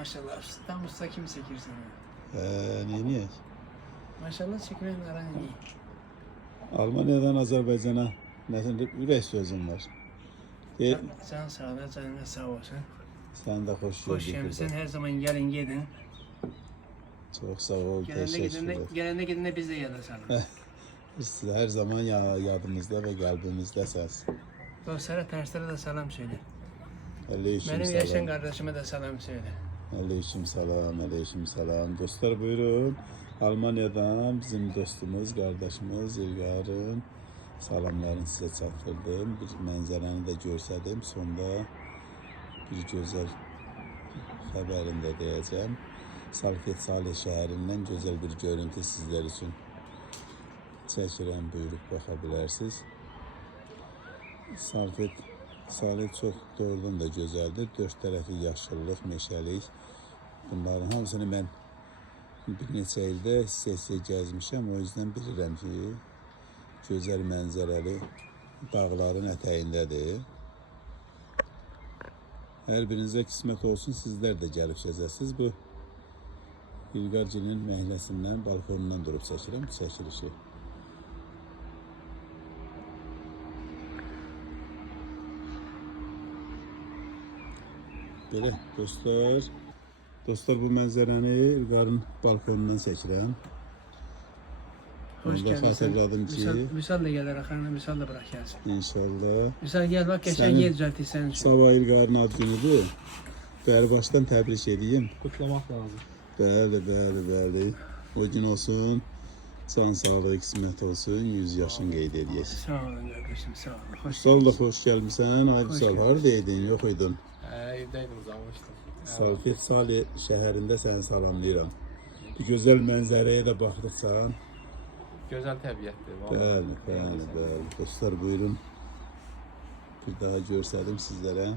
Maşallah. Tam usta kim çekirsin? Niye? Maşallah çekmeyen aran iyi. Almanya'dan Azerbaycan'a mesela ürək sözüm var. Can sağ ol, canına sağ olsun. Sen de hoş Hoş geldin. gelmişsin. Her zaman gelin gidin. Çok sağ ol, Gelende teşekkürler. gidende biz de yadasalım. Siz her zaman yadımızda ve kalbimizdesiniz. Dostlara, terslere de selam söyle. Aleyküm Benim yaşayan selam. kardeşime de selam söyle. Aleyküm selam, aleyküm selam. Dostlar buyurun. Almanya'dan bizim dostumuz, kardeşimiz İlgar'ın salamlarını size çatdırdım. Bir mənzərəni də görsədim. Sonda bir gözəl xəbərini də deyəcəm. Salfet Salih şəhərindən gözəl bir görüntü sizlər üçün çəkirəm, buyurub baxa bilərsiniz. Salfet Salih çox doğrudan da gözəldir. Dörd tərəfi yaşıllıq, meşəlik. Bunların hamısını mən bir neçə ildə hissə gəzmişəm. O yüzden bilirəm ki, gözəl mənzərəli dağların ətəyindədir. Hər birinizə qismət olsun, sizlər də gəlib çəkəsiniz. Bu İlqarcının məhləsindən, balkonundan durub çəkirəm çəkilişi. Belə dostlar, bu mənzərəni İlqarın balkonundan çəkirəm. Hoş Onda geldin. xatırladım ki, Misal da gelir akarına, misal da bırak gelsin. inşallah. Misal gel bak geçen yer düzeltirsen şu. Sabah İlqarın ad günüdür. Bəli, başdan təbrik edeyim. Kutlamak lazım. Bəli. O gün olsun, can sağlığı qismət olsun, 100 yaşın qeyd edəyək. Sağ olun kardeşim, sağ olun. Hoş Sal da xoş gəlmişsən. Aybisal, haradaydın, yox idin? Evdeydim, uzanmıştım. Salfet Salih şəhərində səni salamlayıram. Bir gözəl mənzərəyə də baxdıqsan. Güzel təbiətdir. Bəli. Dostlar buyurun. Bir daha görsədim sizlərə.